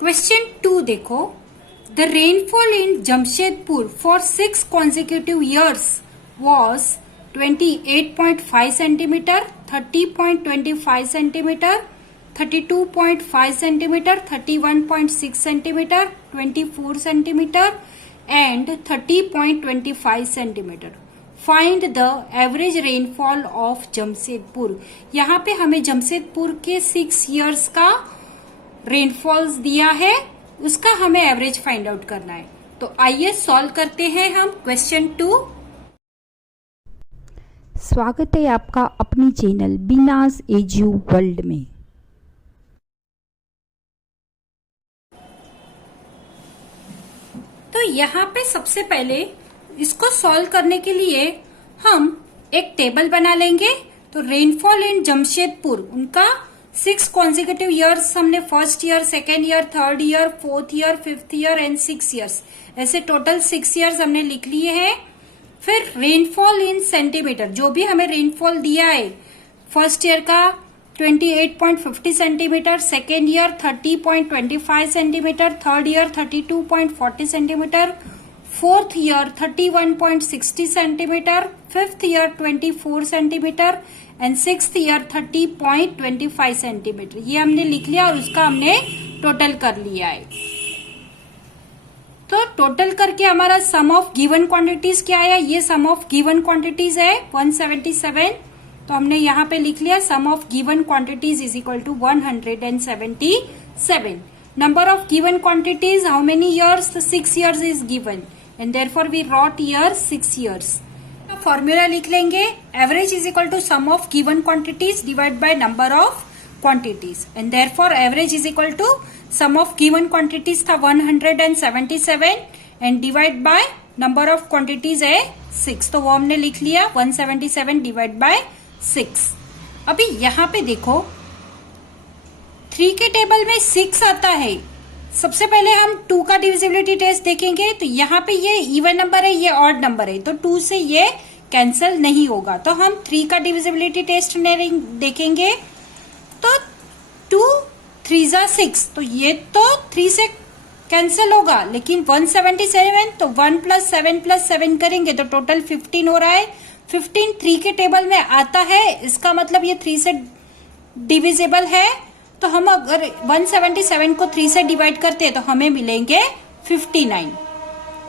Question 2 देखो, the rainfall in Jamshedpur for 6 consecutive years was 28.5 centimetre, 30.25 centimetre, 32.5 centimetre, 31.6 centimetre, 24 centimetre and 30.25 centimetre. Find the average rainfall of Jamshedpur. यहाँ पे हमें जमशेदपुर के 6 years का rainfalls दिया है, उसका हमें एवरेज फाइंड आउट करना है. तो आइए सॉल्व करते हैं हम क्वेश्चन 2. स्वागत है आपका अपनी चैनल बीनास एजू वर्ल्ड में. तो यहाँ पे सबसे पहले इसको सॉल्व करने के लिए हम एक टेबल बना लेंगे. तो रेनफॉल इन जमशेदपुर, उनका 6 consecutive years हमने first year, second year, third year, fourth year, fifth year and 6 years, ऐसे टोटल 6 years हमने लिख लिए हैं. फिर रेनफॉल इन सेंटीमीटर, जो भी हमें रेनफॉल दिया है, फर्स्ट ईयर का 28.50 centimetre, second year 30.25 centimetre, third year 32.40 centimetre, fourth year 31.60 centimetre, fifth year 24 centimetre and sixth year 30.25 centimetre. ये हमने लिख लिया और उसका हमने टोटल कर लिया है. तो टोटल करके हमारा सम ऑफ गिवन क्वांटिटीज क्या आया? ये सम ऑफ गिवन क्वांटिटीज है 177. तो हमने यहाँ पे लिख लिया sum of given quantities is equal to 177. Number of given quantities, how many years? 6 years is given and therefore we wrote year 6 years. Formula लिख लेंगे, average is equal to sum of given quantities divide by number of quantities and therefore average is equal to sum of given quantities था 177 and divide by number of quantities है 6. तो वो हमने लिख लिया 177 divide by 6. अभी यहाँ पे देखो 3 के टेबल में 6 आता है. सबसे पहले हम 2 का डिविजिबिलिटी टेस्ट देखेंगे. तो यहाँ पे ये इवन नंबर है, ये ऑड नंबर है, तो 2 से ये कैंसिल नहीं होगा. तो हम 3 का डिविजिबिलिटी टेस्ट देखेंगे. तो 2 3 6, तो ये तो 3 से कैंसिल होगा, लेकिन 177 तो 1 + 7 + 7 करेंगे तो टोटल 15 हो रहा है. 15 3 के टेबल में आता है, इसका मतलब ये 3 से डिविजिबल है. तो हम अगर 177 को 3 से डिवाइड करते हैं तो हमें मिलेंगे 59.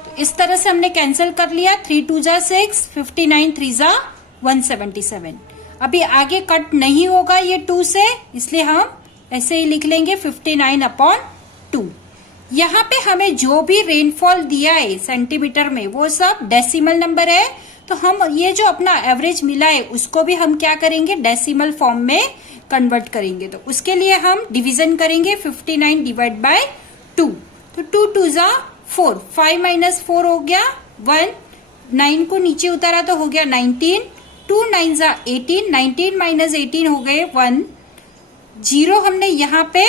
तो इस तरह से हमने कैंसिल कर लिया. 3 2 6, 59 3 177. अभी आगे कट नहीं होगा ये 2 से, इसलिए हम ऐसे ही लिख लेंगे 59/2. यहाँ पे हमें जो भी रेनफॉल दिया है सेंटीमीटर में वो सब डेसिमल नंबर है. तो हम ये जो अपना एवरेज मिला है उसको भी हम क्या करेंगे, डेसिमल फॉर्म में कन्वर्ट करेंगे. तो उसके लिए हम डिवीजन करेंगे 59 डिवाइड बाय 2. तो 2 2 4, 5 - 4 हो गया 1, 9 को नीचे उतारा तो हो गया 19, 2 9 18, 19 - 18 हो गए 1. 0 हमने यहाँ पे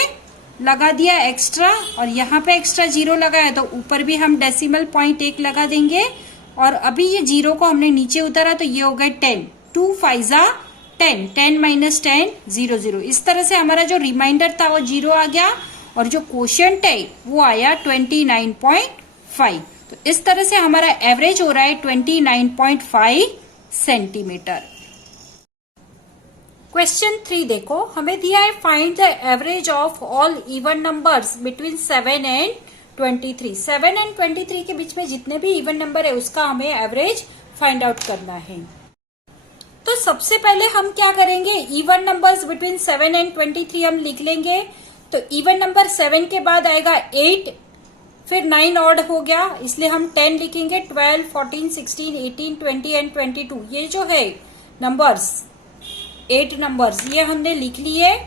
लगा दिया एक्स्ट्रा और यहाँ पे एक्स्ट्रा 0 लगाया, तो ऊपर भी हम डेसिमल पॉइंट 1 लगा देंगे. और अभी ये 0 को हमने नीचे उतारा तो ये हो गए 10, 2 5 10, 10 - 10 0 0. इस तरह से हमारा जो रिमाइंडर था वो 0 आ गया और जो क्वोशिएंट है वो आया 29.5. तो इस तरह से हमारा एवरेज हो रहा है 29.5 सेंटीमीटर. क्वेश्चन 3 देखो, हमें दिया है find the average of all even numbers between 7 and 23. 7 and 23 के बीच में जितने भी इवन नंबर है उसका हमें एवरेज फाइंड आउट करना है. तो सबसे पहले हम क्या करेंगे, इवन नंबर्स बिटवीन 7 एंड 23 हम लिख लेंगे. तो इवन नंबर 7 के बाद आएगा 8, फिर 9 ऑड हो गया इसलिए हम 10 लिखेंगे. 12, 14, 16, 18, 20 एंड 22, ये जो है नंबर्स 8 नंबर्स ये हमने लिख लिए.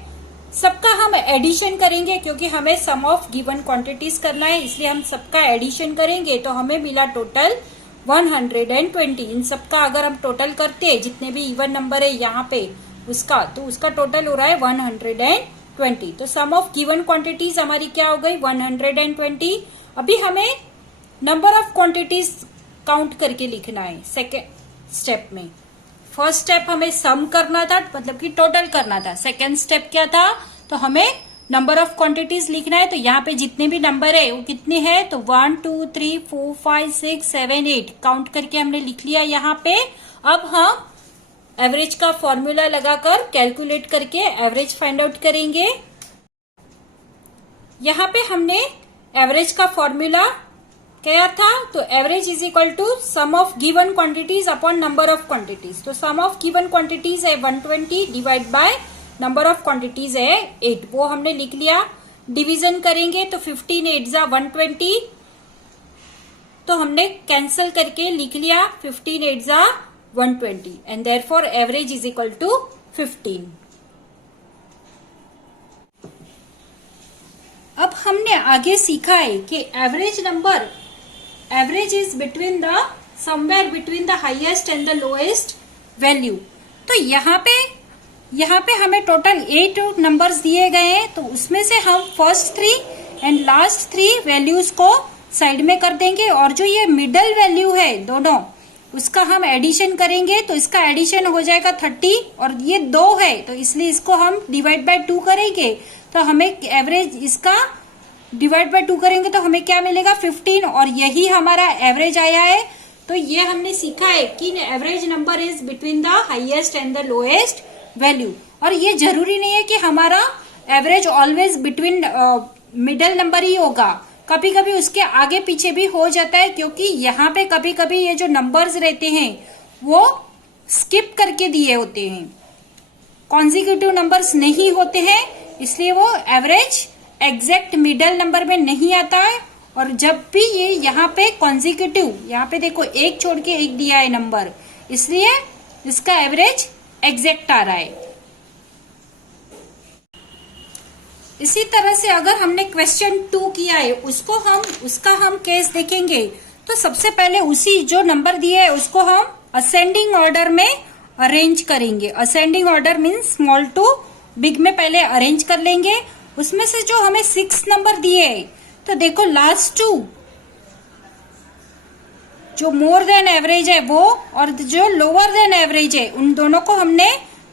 सबका हम एडिशन करेंगे क्योंकि हमें सम ऑफ गिवन क्वांटिटीज करना है, इसलिए हम सबका एडिशन करेंगे. तो हमें मिला टोटल 120. इन सबका अगर हम टोटल करते हैं जितने भी इवन नंबर है यहाँ पे उसका, तो उसका टोटल हो रहा है 120. तो सम ऑफ गिवन क्वांटिटीज हमारी क्या हो गई 120. अभी हमें नंबर ऑफ क्वांटिटीज काउंट करके लिखना है सेकेंड स्टेप में. फर्स्ट स्टेप हमें सम करना था, मतलब कि टोटल करना था. सेकेंड स्टेप क्या था, तो हमें नंबर ऑफ क्वांटिटीज लिखना है तो यहाँ पे जितने भी नंबर है वो कितने हैं, तो 1 2 3 4 5 6 7 8 काउंट करके हमने लिख लिया यहाँ पे। अब हम एवरेज का फॉर्मूला लगाकर कैलकुलेट करके एवरेज फाइंड आउट करेंगे। यहाँ पे हमने एवरेज का फॉर्मूला क्या था, तो average is equal to sum of given quantities upon number of quantities. तो सम ऑफ गिवन क्वांटिटीज है 120 divide by number of quantities है 8, वो हमने लिख लिया। डिवीजन करेंगे तो 15 8 जा 120, तो हमने कैंसल करके लिख लिया 15 8 जा 120 and therefore average is equal to 15। अब हमने आगे सीखा है कि average is between the somewhere between the highest and the lowest value. तो यहाँ पे हमें टोटल 8 नंबर्स दिए गए हैं, तो उसमें से हम फर्स्ट 3 एंड लास्ट 3 वैल्यूज को साइड में कर देंगे और जो ये मिडल वैल्यू है दोनों उसका हम एडिशन करेंगे, तो इसका एडिशन हो जाएगा 30 और ये 2 है तो इसलिए इसको हम डिवाइड बाय 2 करेंगे, तो हमें एवरेज इसका डिवाइड बाय 2 करेंगे तो हमें क्या मिलेगा 15 और यही हमारा एवरेज आया है। तो ये हमने सीखा है कि average number is between the highest and the lowest value. और ये जरूरी नहीं है कि हमारा average always between middle number ही होगा, कभी कभी उसके आगे पीछे भी हो जाता है, क्योंकि यहाँ पे कभी कभी ये जो नंबर्स रहते हैं वो स्किप करके दिए होते हैं, कॉन्जिक्यूटिव नंबर्स नहीं होते हैं, इसलिए वो एवरेज एग्जैक्ट मिडल नंबर में नहीं आता है। और जब भी ये यहाँ पे कॉन्जिक्यूटिव, यहाँ पे देखो एक छोड़ के एक दिया है नंबर, इसलिए इसका एवरेज एग्जैक्ट आ रहा है। इसी तरह से अगर हमने क्वेश्चन 2 किया है उसका हम केस देखेंगे, तो सबसे पहले उसी जो नंबर दिए है उसको हम असेंडिंग ऑर्डर में अरेंज करेंगे। Ascending order means small to big में पहले अरेंज कर लेंगे। उसमें से जो हमें 6 नंबर दिए है, तो देखो लास्ट 2 जो मोर देन एवरेज है वो और जो लोअर देन एवरेज है उन दोनों को हमने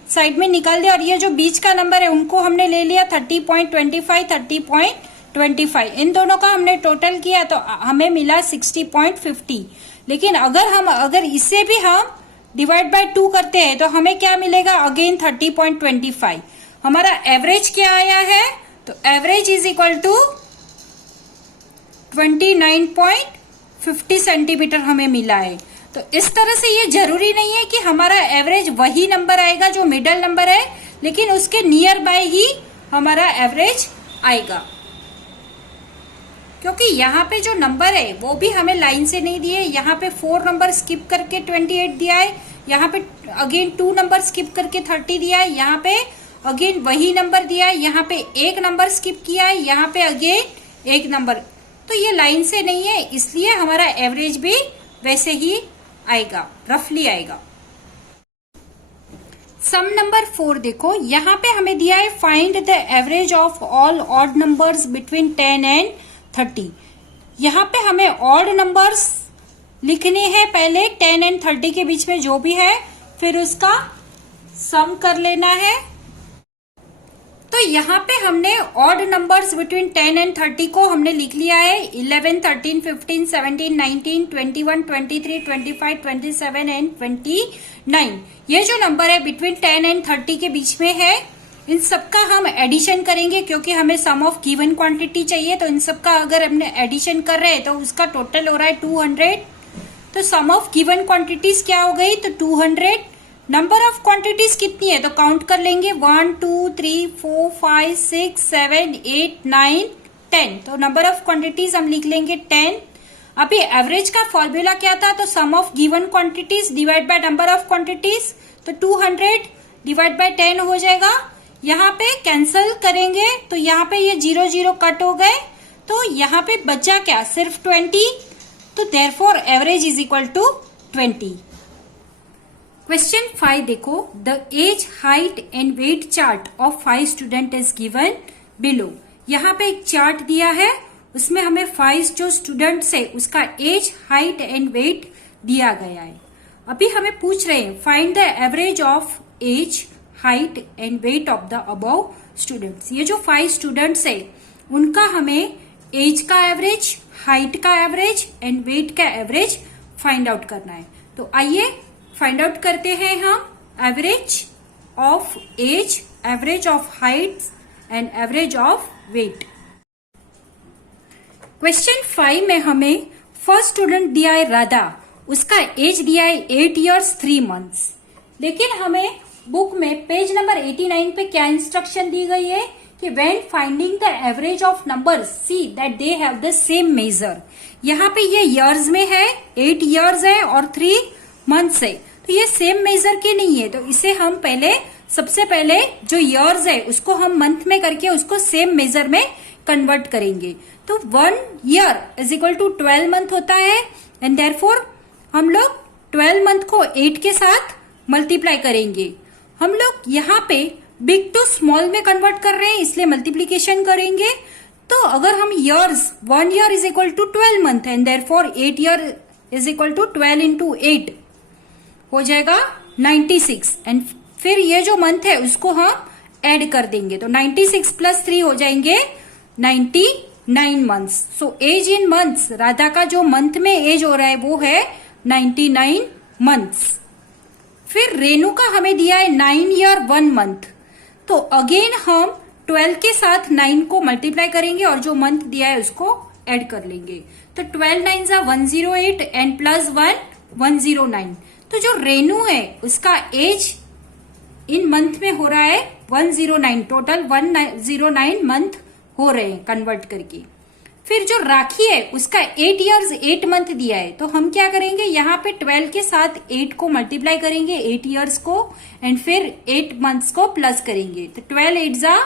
साइड में निकाल दिया, और ये जो बीच का नंबर है उनको हमने ले लिया 30.25 30.25। इन दोनों का हमने टोटल किया तो हमें मिला 60.50। लेकिन अगर इससे भी हम डिवाइड बाय 2 करते हैं तो हमें क्या मिलेगा, अगेन 30.25। हमारा एवरेज क्या आया है, तो average is equal to 29.50 centimetre हमें मिला है। तो इस तरह से ये जरूरी नहीं है कि हमारा एवरेज वही नंबर आएगा जो मिडल नंबर है, लेकिन उसके नियर बाय ही हमारा एवरेज आएगा, क्योंकि यहाँ पे जो नंबर है वो भी हमें लाइन से नहीं दिए। यहाँ पे 4 नंबर स्किप करके 28 दिया है, यहाँ पे अगेन 2 नंबर स्किप करके 30 दिया है, यहाँ पे अगेन वही नंबर दिया है, यहाँ पे 1 नंबर स्किप किया है, यहाँ पे अगेन 1 नंबर। तो ये लाइन से नहीं है, इसलिए हमारा एवरेज भी वैसे ही आएगा, रफली आएगा। सम नंबर 4 देखो, यहाँ पे हमें दिया है find the average of all odd numbers between 10 and 30। यहाँ पे हमें ऑड नंबर्स लिखने हैं, पहले 10 एंड 30 के बीच में जो भी है, फिर उसका सम कर लेना है। तो यहाँ पे हमने ऑड नंबर्स बिटवीन 10 एंड 30 को हमने लिख लिया है 11, 13, 15, 17, 19, 21, 23, 25, 27 एंड 29। ये जो नंबर है बिटवीन 10 एंड 30 के बीच में है, इन सबका हम एडिशन करेंगे, क्योंकि हमें सम ऑफ गिवन क्वांटिटी चाहिए। तो इन सबका अगर हमने एडिशन कर रहे हैं तो उसका टोटल हो रहा है 200। तो सम ऑफ गिवन क्वांटिटीज क्या हो गई, तो 200। नंबर ऑफ क्वांटिटीज कितनी है, तो काउंट कर लेंगे 1 2 3 4 5 6 7 8 9 10। तो नंबर ऑफ क्वांटिटीज हम लिख लेंगे 10। अभी एवरेज का फॉर्मूला क्या था, तो sum of given quantities divide by number of quantities, तो 200 डिवाइड बाय 10 हो जाएगा। यहाँ पे कैंसल करेंगे तो यहाँ पे ये 0 0 कट हो गए, तो यहाँ पे बचा क्या, सिर्फ 20। तो therefore average is equal to 20। Question 5 देखो, the age height and weight chart of 5 student is given below. यहाँ पे एक चार्ट दिया है, उसमें हमें 5 जो स्टूडेंट्स है उसका एज हाइट एंड वेट दिया गया है। अभी हमें पूछ रहे हैं find the average of age height and weight of the above students. ये जो 5 स्टूडेंट्स है उनका हमें एज का एवरेज, हाइट का एवरेज एंड वेट का एवरेज फाइंड आउट करना है. तो आइए फाइंड आउट करते हैं हम average of age, average of height and average of weight. Question 5 में हमें फर्स्ट स्टूडेंट दिया है राधा, उसका एज दिया है 8 years 3 months. लेकिन हमें बुक में पेज नंबर 89 पे क्या इंस्ट्रक्शन दी गई है कि when finding the average of numbers see that they have the same measure. यहाँ पे ये इयर्स में है, 8 years है और 3 months है, तो ये सेम मेजर के नहीं है. तो इसे हम सबसे पहले जो इयर्स है उसको हम मंथ में करके उसको सेम मेजर में कन्वर्ट करेंगे. तो 1 year is equal to 12 month होता है एंड देयरफॉर हम लोग 12 month को 8 के साथ मल्टीप्लाई करेंगे. हम लोग यहाँ पे बिग टू स्मॉल में कन्वर्ट कर रहे हैं इसलिए मल्टीप्लीकेशन करेंगे. तो अगर हम years 1 year is equal to 12 month and therefore 8 year is equal to 12 into 8 हो जाएगा 96 एंड फिर ये जो मंथ है उसको हम ऐड कर देंगे. तो 96 प्लस 3 हो जाएंगे 99 months. So age in months, Radha का जो मंथ में एज हो रहा है वो है 99 months. फिर रेणु का हमें दिया है 9 year 1 month. तो अगेन हम 12 के साथ 9 को मल्टीप्लाई करेंगे और जो मंथ दिया है उसको ऐड कर लेंगे. तो 12 9 108 एंड प्लस 1 109. तो जो रेणु है उसका एज इन मंथ में हो रहा है 109, टोटल 109 मंथ हो रहे हैं कन्वर्ट करके. फिर जो राखी है उसका 8 years 8 month दिया है. तो हम क्या करेंगे, यहाँ पे 12 के साथ 8 को मल्टीप्लाई करेंगे 8 years को एंड फिर 8 months को प्लस करेंगे. तो 12 8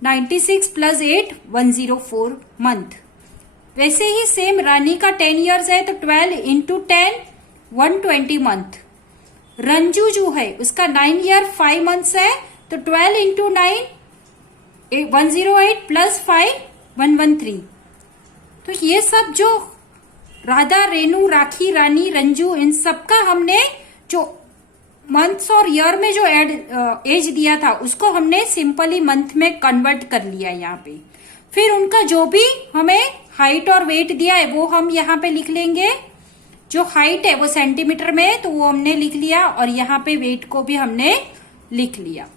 96 प्लस 8 104 मंथ. वैसे ही सेम रानी का 10 years है तो 12 into 10 120 मंथ. रंजू जो है उसका 9 year 5 months है तो 12 into 9 108 प्लस 5 113. तो ये सब जो राधा, रेणु, राखी, रानी, रंजू, इन सबका हमने जो मंथ्स और ईयर में जो एज दिया था उसको हमने सिंपली मंथ में कन्वर्ट कर लिया यहाँ पे. फिर उनका जो भी हमें हाइट और वेट दिया है वो हम यहाँ पे लिख लेंगे. जो हाइट है वो सेंटीमीटर में है तो वो हमने लिख लिया और यहाँ पे वेट को भी हमने लिख लिया.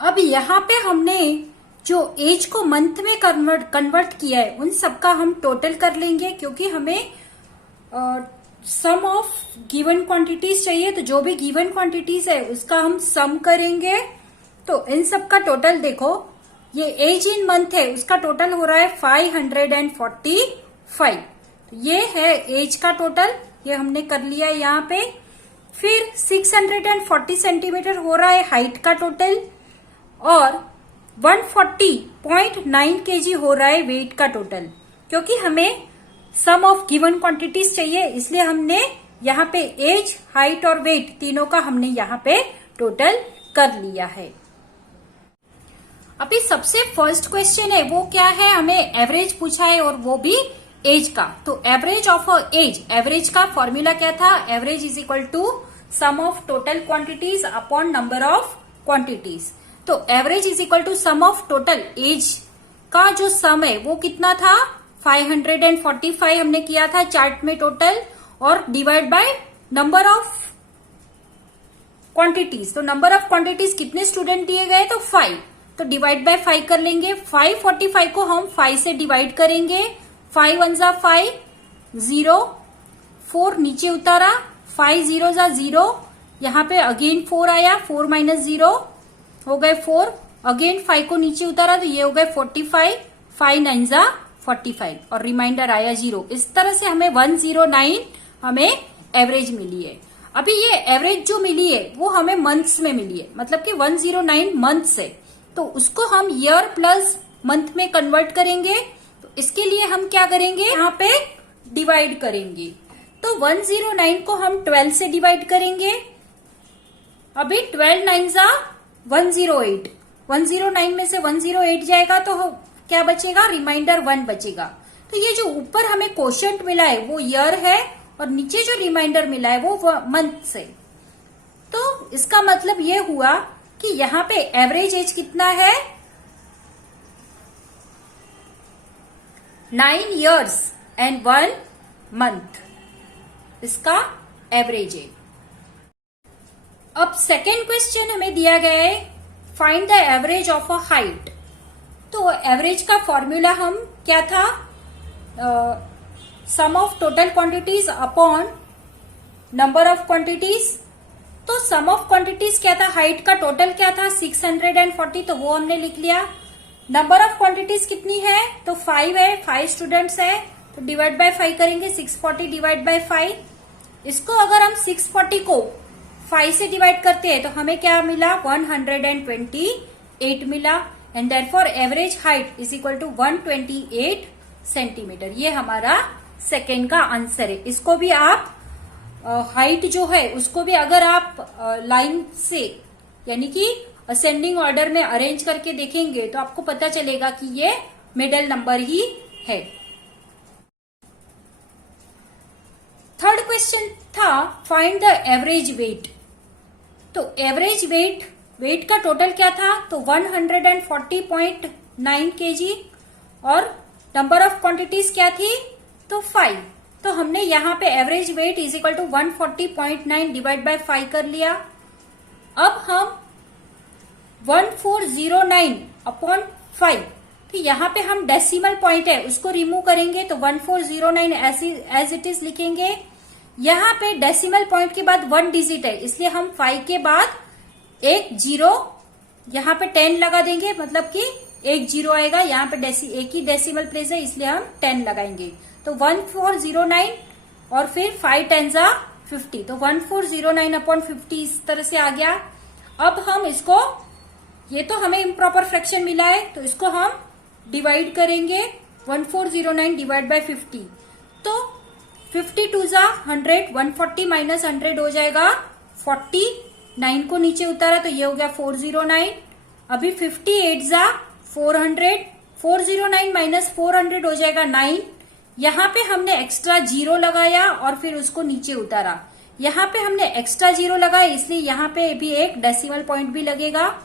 अब यहाँ पे हमने जो एज को मंथ में कन्वर्ट किया है उन सबका हम टोटल कर लेंगे क्योंकि हमें सम ऑफ गिवन क्वांटिटीज चाहिए. तो जो भी गिवन क्वांटिटीज है उसका हम सम करेंगे. तो इन सबका टोटल देखो, ये एज इन मंथ है उसका टोटल हो रहा है 545. तो ये है एज का टोटल, ये हमने कर लिया है यहाँ पे. फिर 640 सेंटीमीटर हो रहा है हाइट का टोटल और 140.9 kg हो रहा है वेट का टोटल. क्योंकि हमें सम ऑफ गिवन क्वांटिटीज चाहिए इसलिए हमने यहाँ पे एज, हाइट और वेट तीनों का हमने यहाँ पे टोटल कर लिया है. अभी सबसे फर्स्ट क्वेश्चन है वो क्या है, हमें एवरेज पूछा है और वो भी एज का. तो एवरेज ऑफ एज, एवरेज का फॉर्मूला क्या था, average is equal to sum of total quantities upon number of quantities. तो average is equal to sum of total age का जो सम है वो कितना था 545 हमने किया था चार्ट में टोटल और divide by number of quantities. तो नंबर ऑफ क्वांटिटीज कितने स्टूडेंट दिए गए तो 5. तो डिवाइड बाय 5 कर लेंगे. 545 को हम 5 से डिवाइड करेंगे. 5 1 5 0 4 नीचे उतारा, 5 0 0, यहाँ पे अगेन 4 आया, 4 माइनस 0 हो गए 4, अगेन 5 को नीचे उतारा तो ये हो गए 45, 5 9 45 और रिमाइंडर आया 0. इस तरह से हमें 109 हमें एवरेज मिली है. अभी ये एवरेज जो मिली है वो हमें मंथ्स में मिली है, मतलब कि 109 मंथ्स है. तो उसको हम ईयर प्लस मंथ में कन्वर्ट करेंगे. तो इसके लिए हम क्या करेंगे, यहाँ पे डिवाइड करेंगे. तो 109 को हम 12 से डिवाइड करेंगे. अभी 12 9 108, 109 में से 108 जाएगा तो क्या बचेगा, रिमाइंडर 1 बचेगा. तो ये जो ऊपर हमें क्वोशिएंट मिला है वो ईयर है और नीचे जो रिमाइंडर मिला है वो मंथ से. तो इसका मतलब ये हुआ कि यहाँ पे एवरेज एज कितना है 9 years and 1 month, इसका एवरेज है। अब सेकेंड क्वेश्चन हमें दिया गया है find the average of a height. तो एवरेज का फॉर्मूला हम क्या था, sum of total quantities upon number of quantities. तो सम ऑफ क्वांटिटीज क्या था, हाइट का टोटल क्या था 640, तो वो हमने लिख लिया। नंबर ऑफ क्वांटिटीज कितनी है, तो 5 है, 5 स्टूडेंट्स है, तो डिवाइड बाय 5 करेंगे, 640 डिवाइड बाय 5। इसको अगर हम 640 को 5 से डिवाइड करते हैं तो हमें क्या मिला 128 मिला, and therefore average height is equal to 128 centimetre. ये हमारा सेकेंड का आंसर है। इसको भी आप हाइट जो है उसको भी अगर आप लाइन से यानी कि असेंडिंग ऑर्डर में अरेंज करके देखेंगे तो आपको पता चलेगा कि ये मिडल नंबर ही है। थर्ड क्वेश्चन था फाइंड द एवरेज वेट। तो एवरेज वेट का टोटल क्या था, तो 140.9 kg और नंबर ऑफ क्वांटिटीज क्या थी, तो 5। तो हमने यहाँ पे average weight is equal to 140.9 divide by 5 कर लिया। अब हम 1409 अपॉन 5, तो यहाँ पे हम डेसिमल पॉइंट है उसको रिमूव करेंगे, तो 1409 एज इट इज लिखेंगे। यहाँ पे डेसिमल पॉइंट के बाद 1 डिजिट है, इसलिए हम 5 के बाद एक 0 यहाँ पे 10 लगा देंगे, मतलब कि एक 0 आएगा। यहाँ पे एक ही डेसिमल प्लेस है इसलिए हम 10 लगाएंगे, तो 1409 और फिर 5 10 जा 50, तो 1409 अपॉन 50 इस तरह से आ गया। अब हम इसको, ये तो हमें इम्प्रॉपर फ्रैक्शन मिला है तो इसको हम डिवाइड करेंगे, 1409 डिवाइड बाय 50, तो 52 जा 100, 140 माइनस 100 हो जाएगा 40, 9 को नीचे उतारा तो ये हो गया 409। अभी 58 जा 400, 409 माइनस 400 हो जाएगा 9। यहाँ पे हमने एक्स्ट्रा 0 लगाया और फिर उसको नीचे उतारा। यहाँ पे हमने एक्स्ट्रा 0 लगाया इसलिए यहाँ पे भी एक डेसिमल पॉइंट भी लगेगा।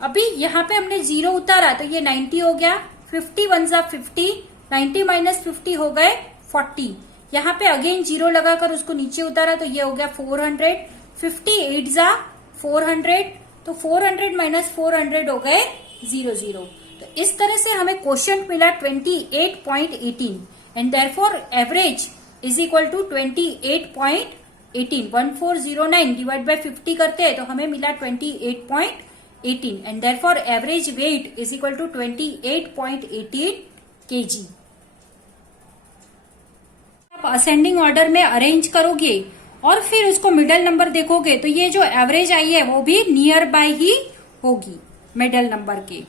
अभी यहाँ पे हमने 0 उतारा तो ये 90 हो गया, 51 जा 50, 90 माइनस 50 हो गए 40। यहाँ पे अगेन 0 लगाकर उसको नीचे उतारा तो ये हो गया 400, 58 जा 400, तो 400 माइनस 400 हो गए 00। तो इस तरह से हमें क्वोशिएंट मिला 28.18 and therefore average is equal to 28.18। 1409 divide by 50 करते हैं तो हमें मिला 28.18 and therefore average weight is equal to 28.18 kg। आप असेंडिंग ऑर्डर में अरेंज करोगे और फिर उसको मिडल नंबर देखोगे तो ये जो एवरेज आई है वो भी नियर बाय ही होगी मिडल नंबर के।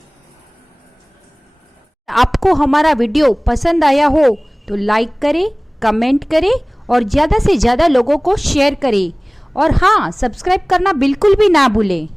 आपको हमारा वीडियो पसंद आया हो तो लाइक करें, कमेंट करें और ज़्यादा से ज़्यादा लोगों को शेयर करें और हाँ, सब्सक्राइब करना बिल्कुल भी ना भूलें।